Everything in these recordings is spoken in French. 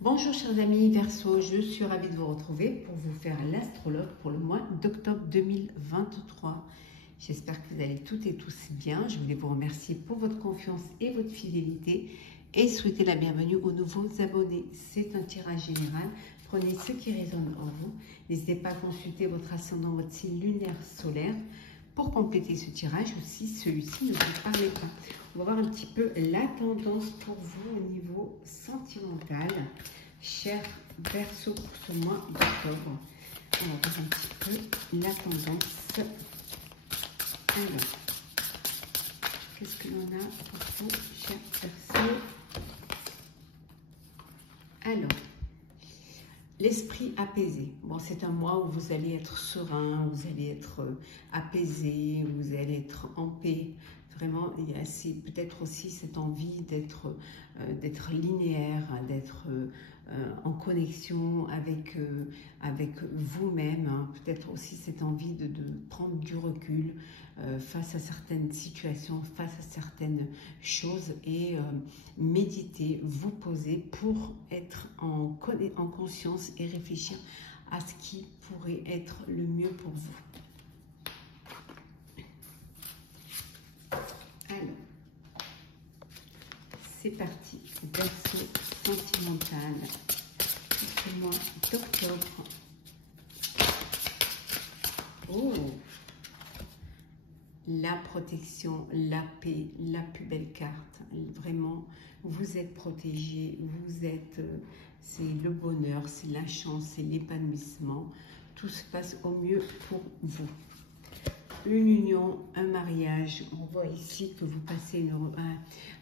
Bonjour chers amis Verseau, je suis ravie de vous retrouver pour vous faire l'astrologue pour le mois d'octobre 2023. J'espère que vous allez toutes et tous bien. Je voulais vous remercier pour votre confiance et votre fidélité et souhaiter la bienvenue aux nouveaux abonnés. C'est un tirage général. Prenez ce qui résonne en vous. N'hésitez pas à consulter votre ascendant, votre signe lunaire solaire. Pour compléter ce tirage aussi, celui-ci ne vous parlait pas. On va voir un petit peu la tendance pour vous au niveau sentimental, cher Verseau, pour ce mois d'octobre. On va voir un petit peu la tendance. Alors, qu'est-ce que l'on a pour vous, cher Verseau? Alors, l'esprit apaisé. Bon, c'est un mois où vous allez être serein, vous allez être apaisé, vous allez être en paix. Vraiment, il y a peut-être aussi cette envie d'être linéaire, d'être en connexion avec vous-même. Hein. Peut-être aussi cette envie de prendre du recul face à certaines situations, face à certaines choses et méditer, vous poser pour être en conscience et réfléchir à ce qui pourrait être le mieux pour vous. Alors, c'est parti. Verseau sentimental pour ce mois d'octobre. Oh, la protection, la paix, la plus belle carte. Vraiment, vous êtes protégé, vous êtes, c'est le bonheur, c'est la chance, c'est l'épanouissement. Tout se passe au mieux pour vous. Une union, un mariage, on voit ici que vous passez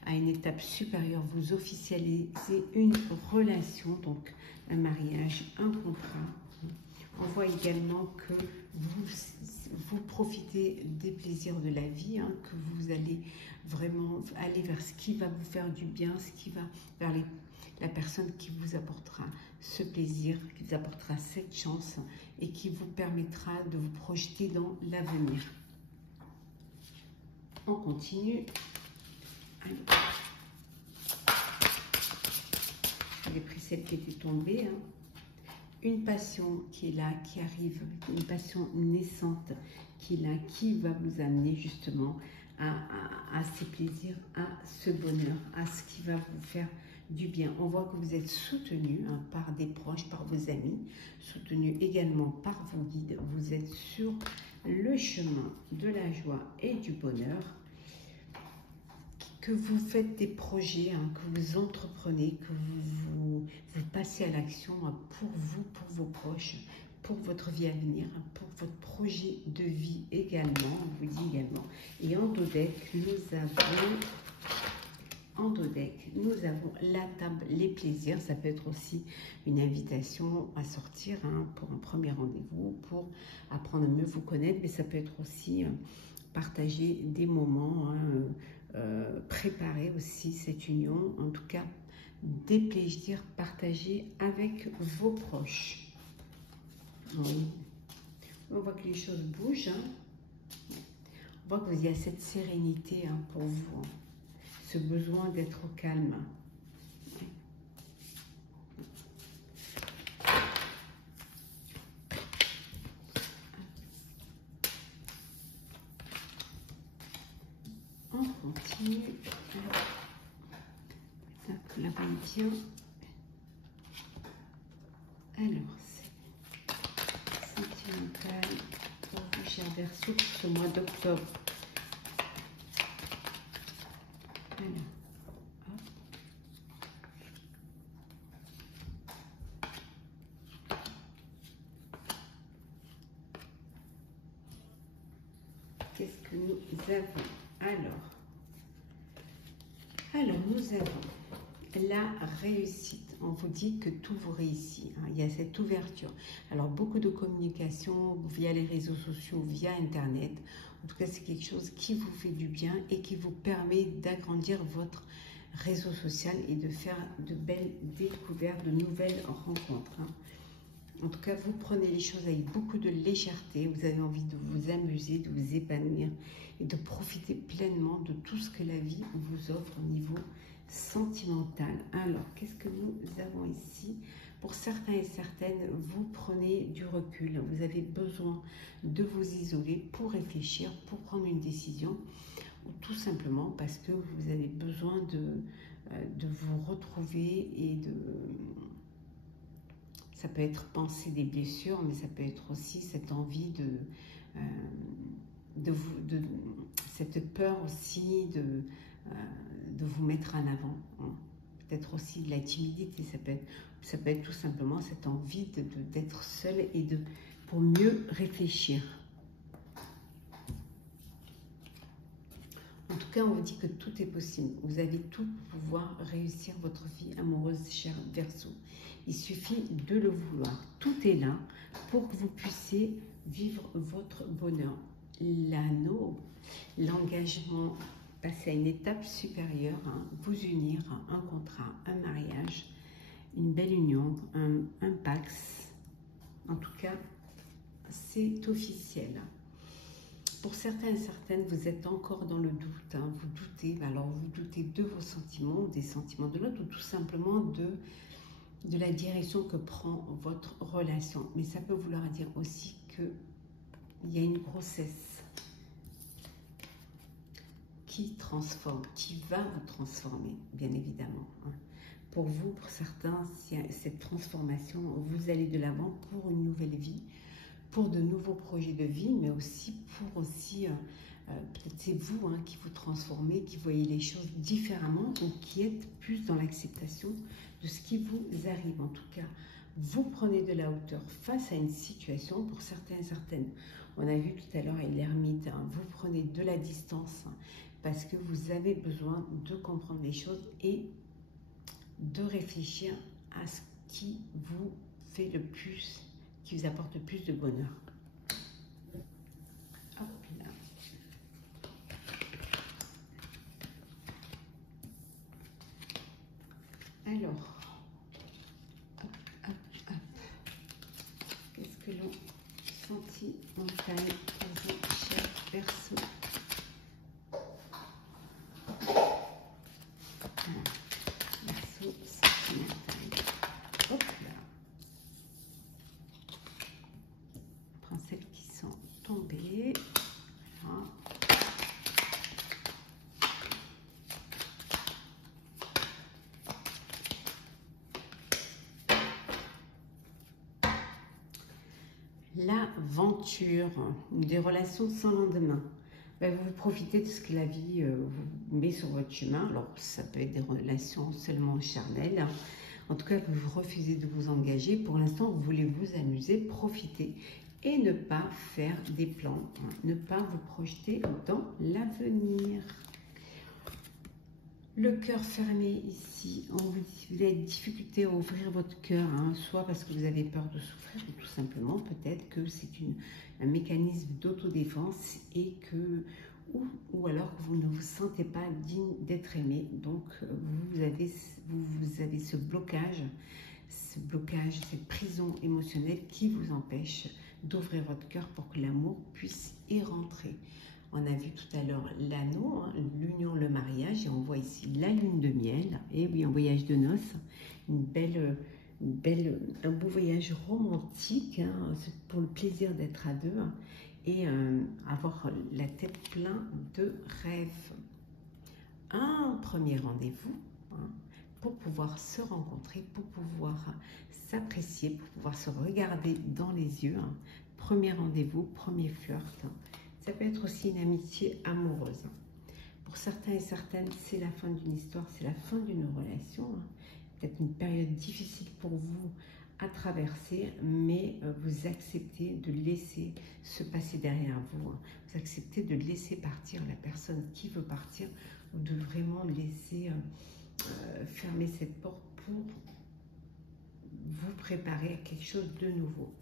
à une étape supérieure, vous officialisez une relation, donc un mariage, un contrat. On voit également que vous profitez des plaisirs de la vie, hein, que vous allez vraiment aller vers ce qui va vous faire du bien, ce qui va vers la personne qui vous apportera ce plaisir, qui vous apportera cette chance et qui vous permettra de vous projeter dans l'avenir. On continue. J'ai pris celle qui était tombée. Hein. Une passion qui est là, qui arrive, une passion naissante qui est là, qui va vous amener justement à ces plaisirs, à ce bonheur, à ce qui va vous faire du bien. On voit que vous êtes soutenu hein, par des proches, par vos amis, soutenu également par vos guides. Vous êtes sur le chemin de la joie et du bonheur. Que vous faites des projets, hein, que vous entreprenez, que vous passez à l'action hein, pour vous, pour vos proches, pour votre vie à venir, hein, pour votre projet de vie également, on vous dit également. Et en dos deck, nous avons la table, les plaisirs. Ça peut être aussi une invitation à sortir hein, pour un premier rendez-vous, pour apprendre à mieux vous connaître, mais ça peut être aussi partager des moments, hein, préparer aussi cette union, en tout cas des plaisirs partagés avec vos proches. Oui. On voit que les choses bougent. Hein. On voit que vous y a cette sérénité hein, pour vous, hein. Ce besoin d'être au calme. On continue. Ça, vous la voyez bien. Alors, c'est sentimental pour vous, cher Verseau, pour ce mois d'octobre. Alors, hop. Qu'est-ce que nous avons? Alors, nous avons la réussite. On vous dit que tout vous réussit. Hein. Il y a cette ouverture. Alors, beaucoup de communication via les réseaux sociaux, via Internet. En tout cas, c'est quelque chose qui vous fait du bien et qui vous permet d'agrandir votre réseau social et de faire de belles découvertes, de nouvelles rencontres. Hein. En tout cas, vous prenez les choses avec beaucoup de légèreté. Vous avez envie de vous amuser, de vous épanouir et de profiter pleinement de tout ce que la vie vous offre au niveau sentimentale. Alors, qu'est-ce que nous avons ici? Pour certains et certaines, vous prenez du recul. Vous avez besoin de vous isoler pour réfléchir, pour prendre une décision, ou tout simplement parce que vous avez besoin de vous retrouver et de... Ça peut être penser des blessures, mais ça peut être aussi cette envie cette peur aussi de vous mettre en avant. Peut-être aussi de la timidité, ça peut être tout simplement cette envie d'être seul et pour mieux réfléchir. En tout cas, on vous dit que tout est possible. Vous avez tout pour pouvoir réussir votre vie amoureuse, cher Verseau. Il suffit de le vouloir. Tout est là pour que vous puissiez vivre votre bonheur. L'anneau, l'engagement, passer à une étape supérieure, hein, vous unir, un contrat, un mariage, une belle union, un pax. En tout cas, c'est officiel. Pour certains et certaines, vous êtes encore dans le doute, hein, vous doutez, alors vous doutez de vos sentiments, des sentiments de l'autre, ou tout simplement de la direction que prend votre relation. Mais ça peut vouloir dire aussi qu'il y a une grossesse qui transforme, qui va vous transformer, bien évidemment. Hein. Pour vous, pour certains, cette transformation, vous allez de l'avant pour une nouvelle vie, pour de nouveaux projets de vie, mais aussi pour peut-être c'est vous hein, qui vous transformez, qui voyez les choses différemment ou qui êtes plus dans l'acceptation de ce qui vous arrive. En tout cas, vous prenez de la hauteur face à une situation, pour certains et certaines. On a vu tout à l'heure l'ermite, hein, vous prenez de la distance hein, parce que vous avez besoin de comprendre les choses et de réfléchir à ce qui vous fait le plus, qui vous apporte le plus de bonheur. Hop là. Alors, hop, hop, hop. Qu'est-ce que l'on sentimental pour vous, cher Verseau? Verseau sentimental. Hop là. On prend celles qui sont tombées. Voilà. L'aventure, des relations sans lendemain. Ben, vous profitez de ce que la vie vous met sur votre chemin. Alors, ça peut être des relations seulement charnelles. En tout cas, vous refusez de vous engager. Pour l'instant, vous voulez vous amuser, profiter et ne pas faire des plans, hein, ne pas vous projeter dans l'avenir. Le cœur fermé ici, on vous dit vous avez des difficultés à ouvrir votre cœur, hein, soit parce que vous avez peur de souffrir, ou tout simplement peut-être que c'est un mécanisme d'autodéfense et que, ou alors que vous ne vous sentez pas digne d'être aimé. Donc vous avez ce blocage, cette prison émotionnelle qui vous empêche d'ouvrir votre cœur pour que l'amour puisse y rentrer. On a vu tout à l'heure l'anneau, hein, l'union, le mariage, et on voit ici la lune de miel, et oui, un voyage de noces, un beau voyage romantique, hein, pour le plaisir d'être à deux, hein, et avoir la tête pleine de rêves. Un premier rendez-vous, hein, pour pouvoir se rencontrer, pour pouvoir s'apprécier, pour pouvoir se regarder dans les yeux. Hein. Premier rendez-vous, premier flirt. Hein. Ça peut être aussi une amitié amoureuse. Pour certains et certaines, c'est la fin d'une histoire, c'est la fin d'une relation. Hein. Peut-être une période difficile pour vous à traverser, mais vous acceptez de laisser se passer derrière vous. Hein. Vous acceptez de laisser partir la personne qui veut partir, ou de vraiment laisser fermer cette porte pour vous préparer à quelque chose de nouveau.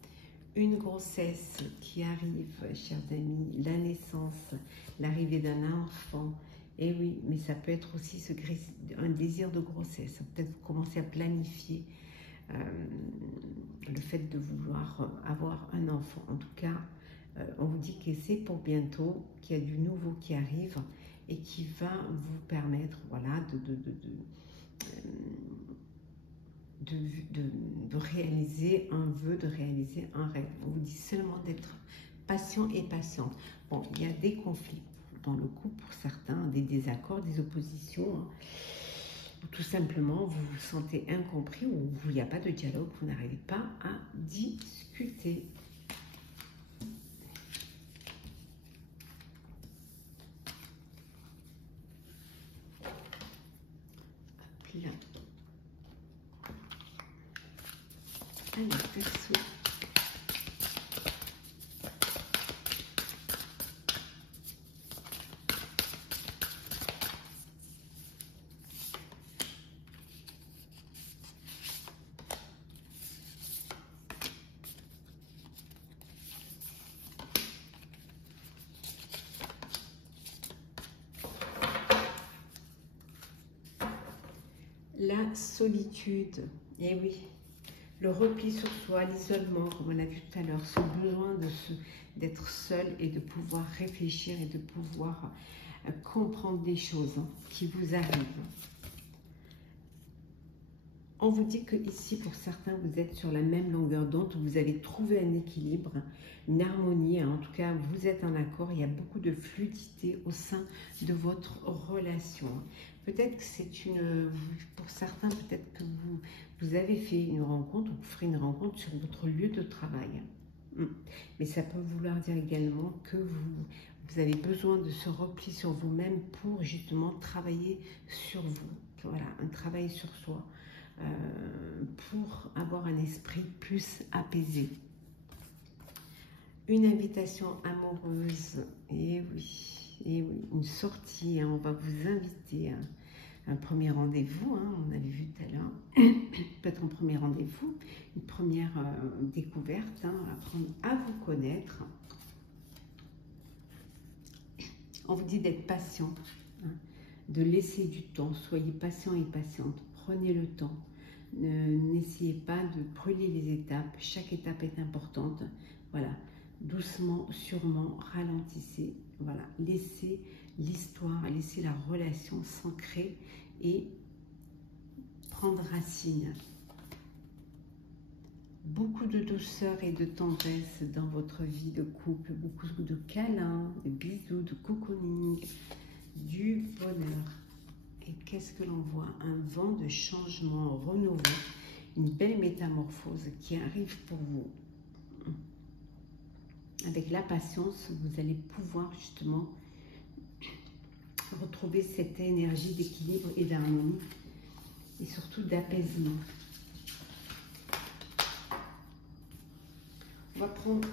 Une grossesse qui arrive, chers amis, la naissance, l'arrivée d'un enfant. Et oui, mais ça peut être aussi un désir de grossesse. Peut-être vous commencez à planifier le fait de vouloir avoir un enfant. En tout cas, on vous dit que c'est pour bientôt, qu'il y a du nouveau qui arrive et qui va vous permettre, voilà, de réaliser un vœu, de réaliser un rêve. On vous dit seulement d'être patient et patiente. Bon, il y a des conflits dans le couple pour certains, des désaccords, des oppositions, hein. Ou tout simplement vous vous sentez incompris ou il n'y a pas de dialogue, vous n'arrivez pas à discuter. Hop là. Alors, perso. La solitude, et oui, le repli sur soi, l'isolement, comme on a vu tout à l'heure, ce besoin d'être seul et de pouvoir réfléchir et de pouvoir comprendre des choses qui vous arrivent. On vous dit que ici, pour certains, vous êtes sur la même longueur d'onde, vous avez trouvé un équilibre, une harmonie, hein. En tout cas, vous êtes en accord, il y a beaucoup de fluidité au sein de votre relation. Peut-être que c'est pour certains, peut-être que vous avez fait une rencontre, ou vous ferez une rencontre sur votre lieu de travail. Mais ça peut vouloir dire également que vous avez besoin de se repli sur vous-même pour justement travailler sur vous. Voilà, un travail sur soi. Pour avoir un esprit plus apaisé. Une invitation amoureuse, et oui, une sortie, hein, on va vous inviter à un premier rendez-vous, hein, on avait vu tout à l'heure, peut-être un premier rendez-vous, une première découverte, hein, apprendre à vous connaître. On vous dit d'être patient, hein, de laisser du temps, soyez patient et patiente. Prenez le temps, n'essayez pas de brûler les étapes, chaque étape est importante, voilà, doucement, sûrement, ralentissez, voilà, laissez l'histoire, laissez la relation s'ancrer et prendre racine. Beaucoup de douceur et de tendresse dans votre vie de couple, beaucoup de câlins, de bisous, de cocooning, du bonheur. Et qu'est-ce que l'on voit? Un vent de changement renouveau, une belle métamorphose qui arrive pour vous. Avec la patience, vous allez pouvoir justement retrouver cette énergie d'équilibre et d'harmonie et surtout d'apaisement. On va prendre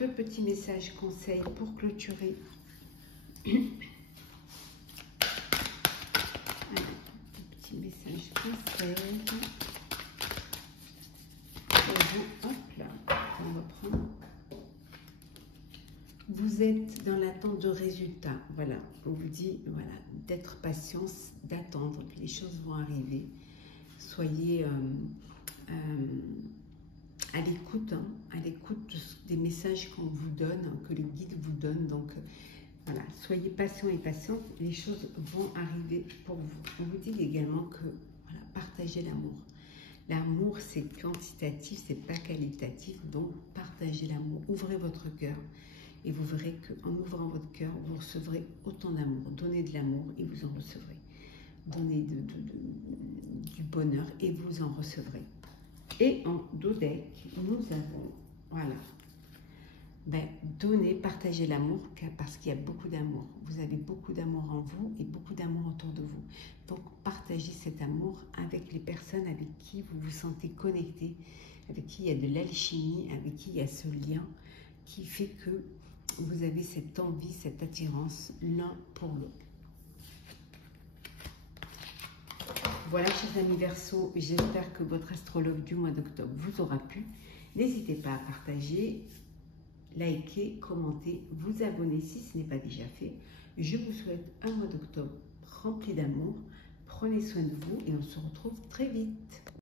2 petits messages conseils pour clôturer. Message conseil pour vous. Hop là, on va prendre. Vous êtes dans l'attente de résultats. Voilà, on vous dit voilà, d'être patience, d'attendre que les choses vont arriver. Soyez à l'écoute, hein, à l'écoute des messages qu'on vous donne, hein, que le guide vous donne. Donc voilà, soyez patient et patiente, les choses vont arriver pour vous. On vous dit également que voilà, partagez l'amour. L'amour, c'est quantitatif, c'est pas qualitatif, donc partagez l'amour. Ouvrez votre cœur et vous verrez qu'en ouvrant votre cœur, vous recevrez autant d'amour. Donnez de l'amour et vous en recevrez. Donnez du bonheur et vous en recevrez. Et en dos deck, nous avons, voilà, donnez, partagez l'amour, parce qu'il y a beaucoup d'amour. Vous avez beaucoup d'amour en vous et beaucoup d'amour autour de vous. Donc, partagez cet amour avec les personnes avec qui vous vous sentez connecté, avec qui il y a de l'alchimie, avec qui il y a ce lien qui fait que vous avez cette envie, cette attirance l'un pour l'autre. Voilà, chers amis Verseau, j'espère que votre astrologue du mois d'octobre vous aura plu. N'hésitez pas à partager, liker, commenter, vous abonner si ce n'est pas déjà fait. Je vous souhaite un mois d'octobre rempli d'amour. Prenez soin de vous et on se retrouve très vite.